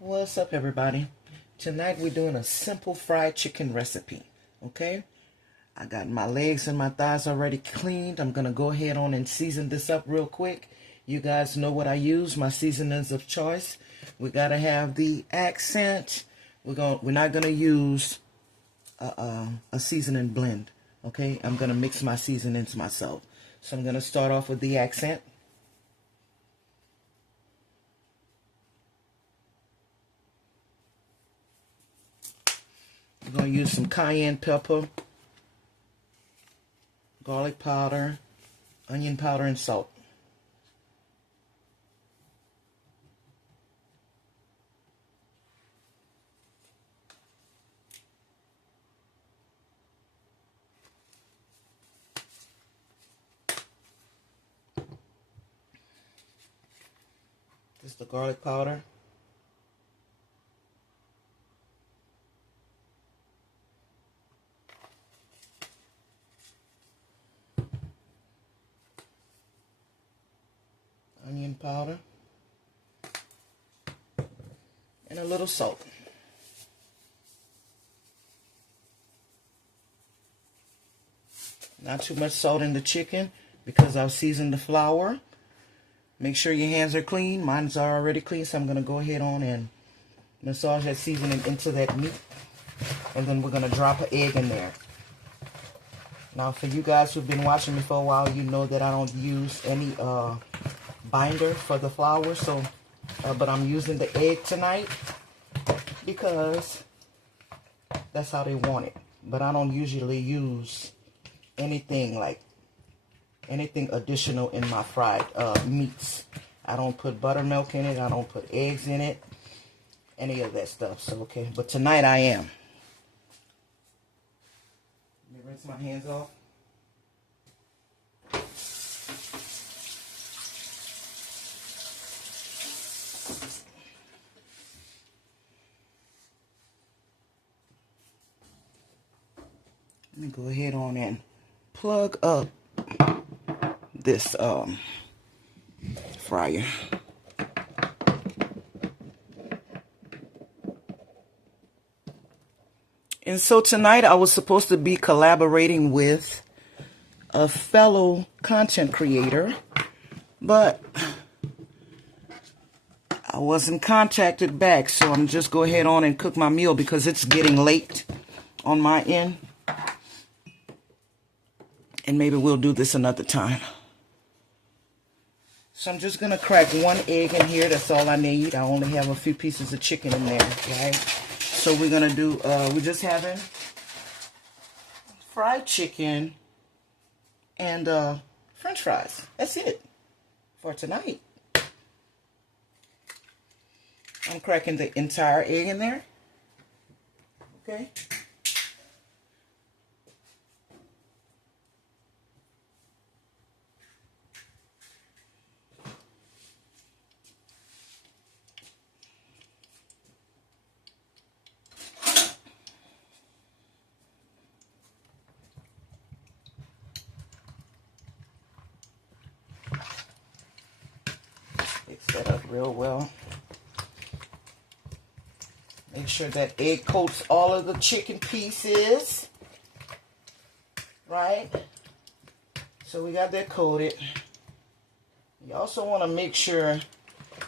What's up, everybody? Tonight we're doing a simple fried chicken recipe. Okay, I got my legs and my thighs already cleaned. I'm gonna go ahead on and season this up real quick. You guys know what I use, my seasonings of choice. We gotta have the accent. We're not gonna use a seasoning blend. Okay, I'm gonna mix my seasonings myself. So I'm gonna start off with the accent. I'm going to use some cayenne pepper, garlic powder, onion powder, and salt. This is the garlic powder. Onion powder. And a little salt. Not too much salt in the chicken because I've seasoned the flour. Make sure your hands are clean. Mine's are already clean, so I'm going to go ahead on and massage that seasoning into that meat. And then we're going to drop an egg in there. Now, for you guys who've been watching me for a while, you know that I don't use any binder for the flour. So, but I'm using the egg tonight because that's how they want it. But I don't usually use anything additional in my fried meats. I don't put buttermilk in it. I don't put eggs in it. Any of that stuff. So, okay. But tonight I am. Let me rinse my hands off. Let me go ahead on and plug up this fryer. And so tonight I was supposed to be collaborating with a fellow content creator, but I wasn't contacted back, so I'm just go ahead on and cook my meal because it's getting late on my end. And maybe we'll do this another time. So I'm just going to crack one egg in here. That's all I need. I only have a few pieces of chicken in there, right? So we're going to do, we're just having fried chicken and French fries. That's it for tonight. I'm cracking the entire egg in there. Okay. Mix that up real well. Make sure that egg coats all of the chicken pieces. Right? So we got that coated. You also want to make sure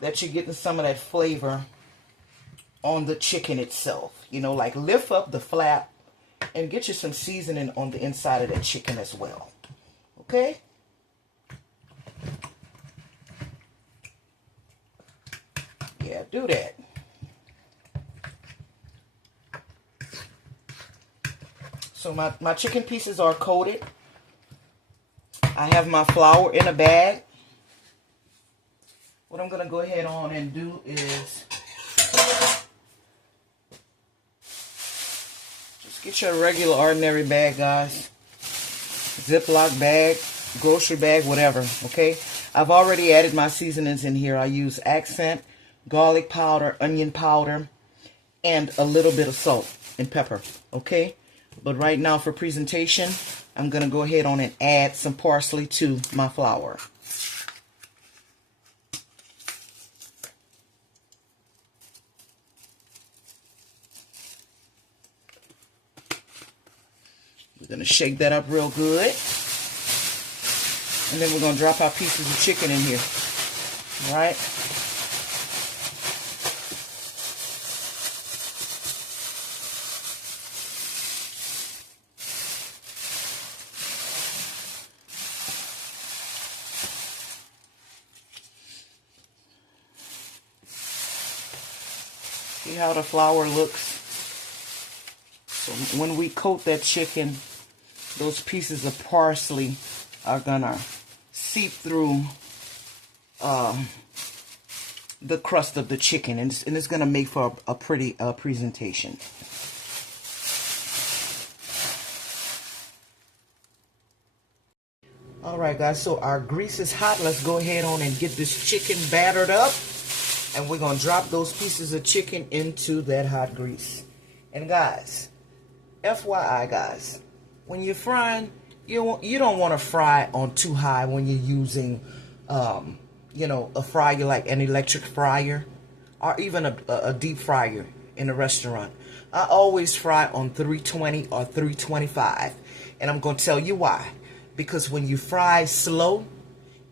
that you're getting some of that flavor on the chicken itself. You know, like lift up the flap and get you some seasoning on the inside of that chicken as well. Okay? Yeah, do that. So my chicken pieces are coated. I have my flour in a bag. What I'm going to go ahead on and do is just get your regular ordinary bag, guys. Ziploc bag, grocery bag, whatever, okay? I've already added my seasonings in here. I use accent, garlic powder, onion powder, and a little bit of salt and pepper, okay? But right now for presentation, I'm going to go ahead on and add some parsley to my flour. Gonna shake that up real good. And then we're gonna drop our pieces of chicken in here. All right. See how the flour looks? So when we coat that chicken, those pieces of parsley are gonna seep through the crust of the chicken, and it's gonna make for a pretty presentation. All right, guys, so our grease is hot. Let's go ahead on and get this chicken battered up, and we're gonna drop those pieces of chicken into that hot grease. And guys, FYI, guys, when you're frying, you don't want to fry on too high when you're using, you know, a fryer like an electric fryer or even a deep fryer in a restaurant. I always fry on 320 or 325, and I'm going to tell you why. Because when you fry slow,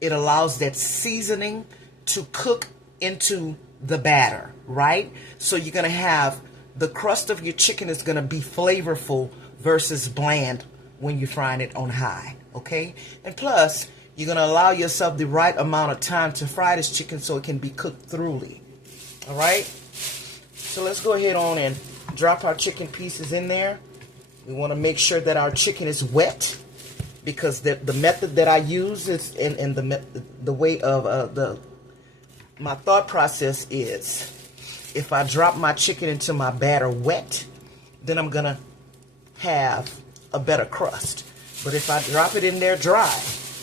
it allows that seasoning to cook into the batter, right? So you're going to have the crust of your chicken is going to be flavorful versus bland when you're frying it on high, okay? And plus, you're going to allow yourself the right amount of time to fry this chicken so it can be cooked thoroughly, all right? So let's go ahead on and drop our chicken pieces in there. We want to make sure that our chicken is wet, because the method that I use is, in the way of my thought process is, if I drop my chicken into my batter wet, then I'm going to have a better crust. But if I drop it in there dry,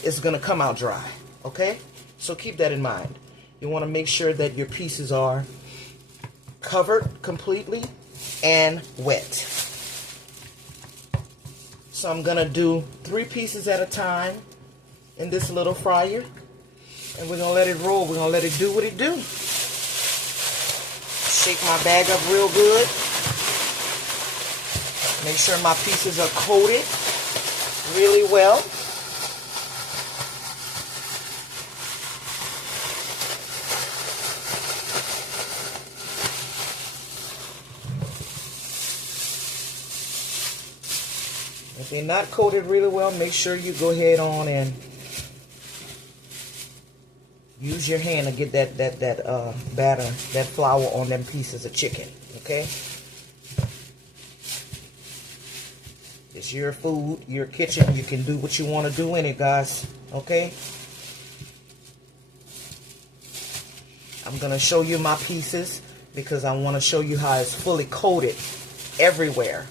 it's going to come out dry, okay? So keep that in mind. You want to make sure that your pieces are covered completely and wet. So I'm going to do 3 pieces at a time in this little fryer, and we're going to let it roll. We're going to let it do what it do. Shake my bag up real good. Make sure my pieces are coated really well. If they're not coated really well, make sure you go ahead on and use your hand to get that batter, that flour on them pieces of chicken, okay? It's your food, your kitchen. You can do what you want to do in it, guys, okay? I'm going to show you my pieces because I want to show you how it's fully coated everywhere.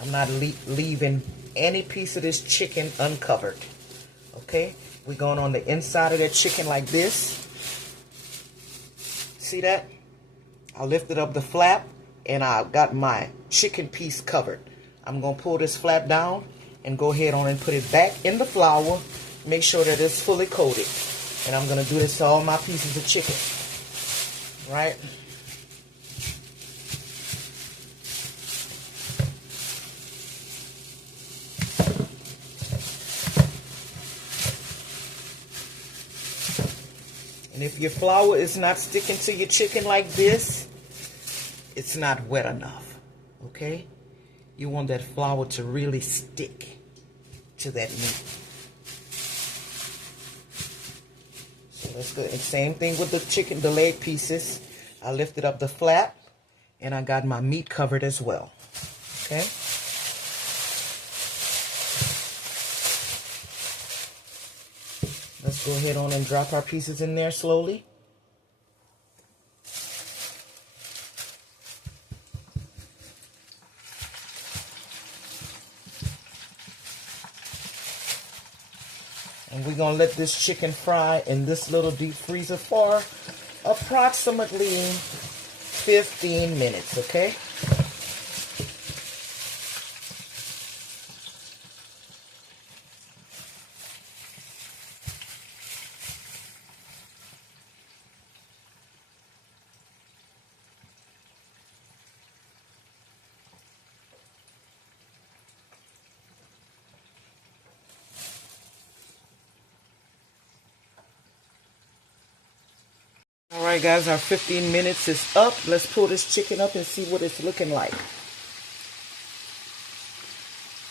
I'm not leaving any piece of this chicken uncovered, okay? We're going on the inside of that chicken like this. See that? I lifted up the flap and I got my chicken piece covered. I'm going to pull this flap down and go ahead on and put it back in the flour. Make sure that it's fully coated. And I'm going to do this to all my pieces of chicken. Right? And if your flour is not sticking to your chicken like this, it's not wet enough, okay? You want that flour to really stick to that meat. So let's go. And same thing with the chicken, the leg pieces. I lifted up the flap and I got my meat covered as well, okay? Let's go ahead on and drop our pieces in there slowly. And we're going to let this chicken fry in this little deep freezer for approximately 15 minutes, okay? right, guys, our 15 minutes is up. Let's pull this chicken up and see what it's looking like.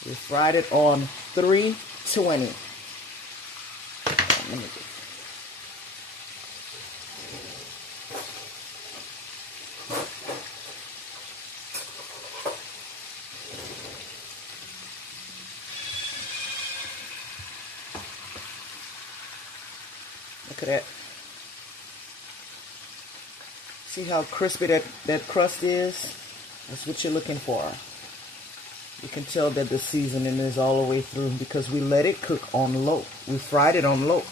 We fried it on 320. Let me get Look at that. See how crispy that crust is? That's what you're looking for. You can tell that the seasoning is all the way through because we let it cook on low. We fried it on low.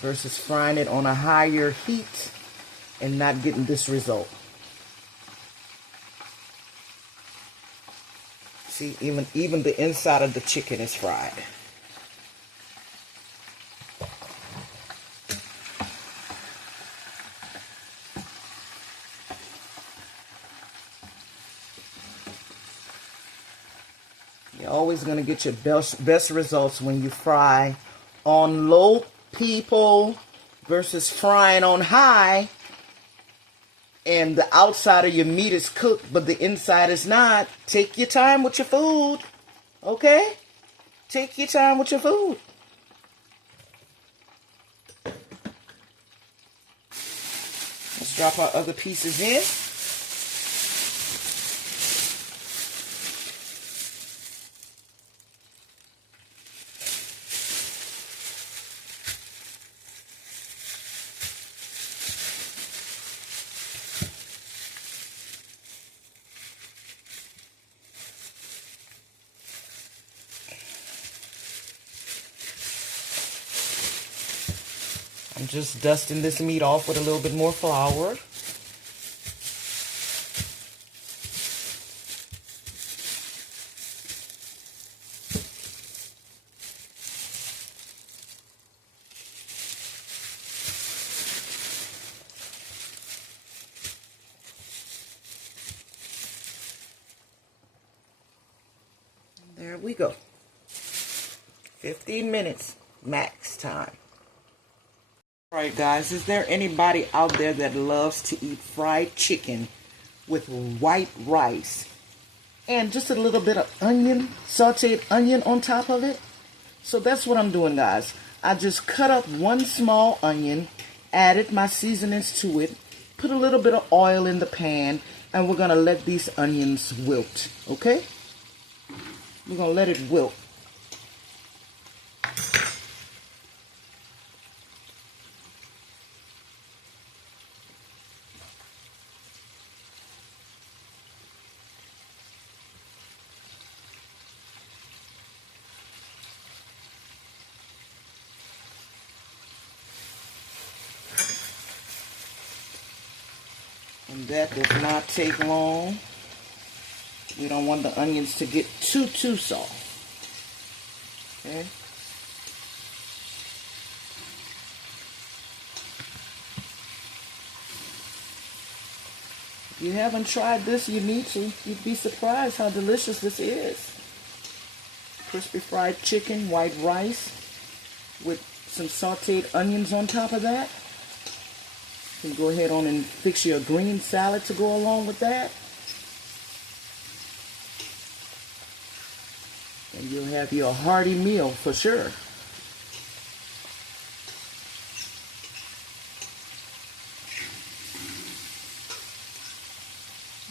Versus frying it on a higher heat and not getting this result. See, even the inside of the chicken is fried. You're always going to get your best results when you fry on low, people, versus frying on high. And the outside of your meat is cooked, but the inside is not. Take your time with your food. Okay? Take your time with your food. Let's drop our other pieces in. I'm just dusting this meat off with a little bit more flour. There we go. 15 minutes max time. Alright guys, is there anybody out there that loves to eat fried chicken with white rice and just a little bit of onion, sauteed onion on top of it? So that's what I'm doing, guys. I just cut up one small onion, added my seasonings to it, put a little bit of oil in the pan, and we're going to let these onions wilt, okay? We're going to let it wilt. And that does not take long. We don't want the onions to get too soft. Okay? If you haven't tried this, you need to. You'd be surprised how delicious this is. Crispy fried chicken, white rice, with some sauteed onions on top of that. You can go ahead on and fix your green salad to go along with that. And you'll have your hearty meal for sure.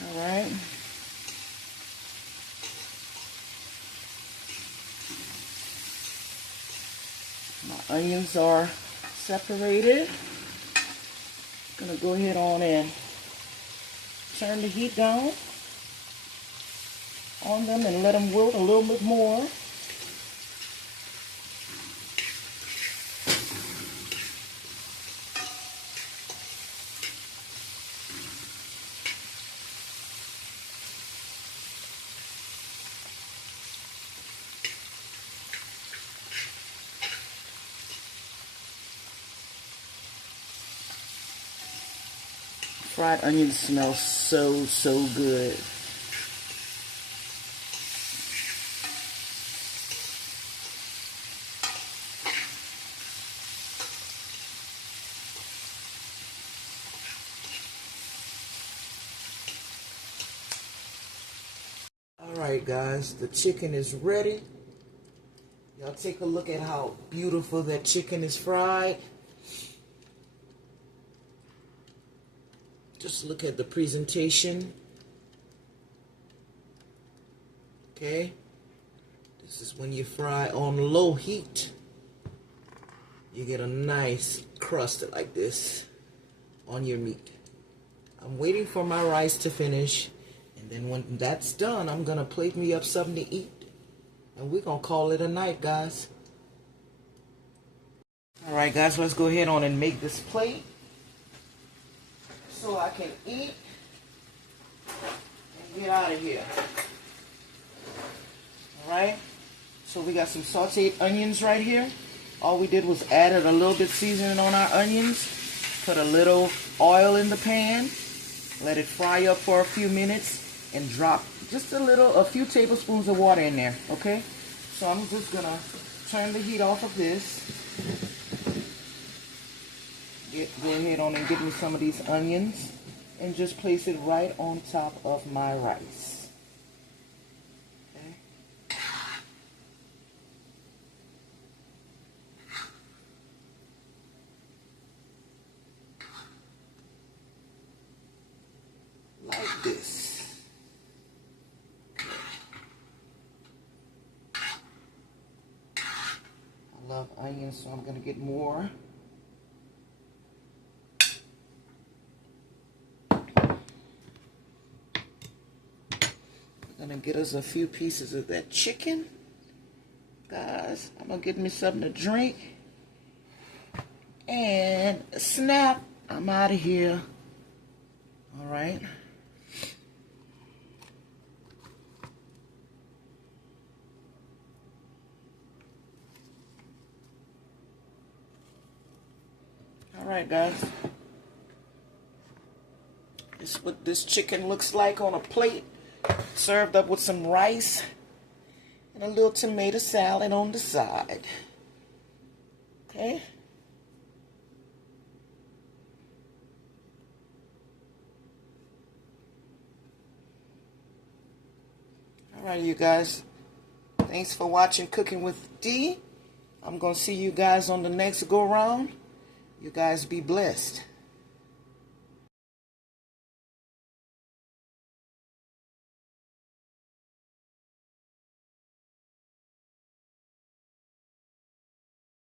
All right. My onions are separated. Gonna go ahead on and turn the heat down on them and let them wilt a little bit more. Fried onions smell so good. right, guys, the chicken is ready. Y'all take a look at how beautiful that chicken is fried. Just look at the presentation. Okay. This is when you fry on low heat. You get a nice crust like this on your meat. I'm waiting for my rice to finish. And then when that's done, I'm going to plate me up something to eat. And we're going to call it a night, guys. Alright, guys, let's go ahead on and make this plate so I can eat and get out of here. Alright, so we got some sauteed onions right here. All we did was added a little bit seasoning on our onions, put a little oil in the pan, let it fry up for a few minutes, and drop just a few tablespoons of water in there, okay? So I'm just gonna turn the heat off of this. Go ahead on and get me some of these onions and just place it right on top of my rice. Okay. Like this. I love onions, so I'm gonna get more. Gonna get us a few pieces of that chicken. Guys, I'm gonna get me something to drink. And snap, I'm out of here. Alright. Alright, guys. This is what this chicken looks like on a plate. Served up with some rice and a little tomato salad on the side. Okay. Alright, you guys. Thanks for watching Cooking with D. I'm going to see you guys on the next go round. You guys be blessed.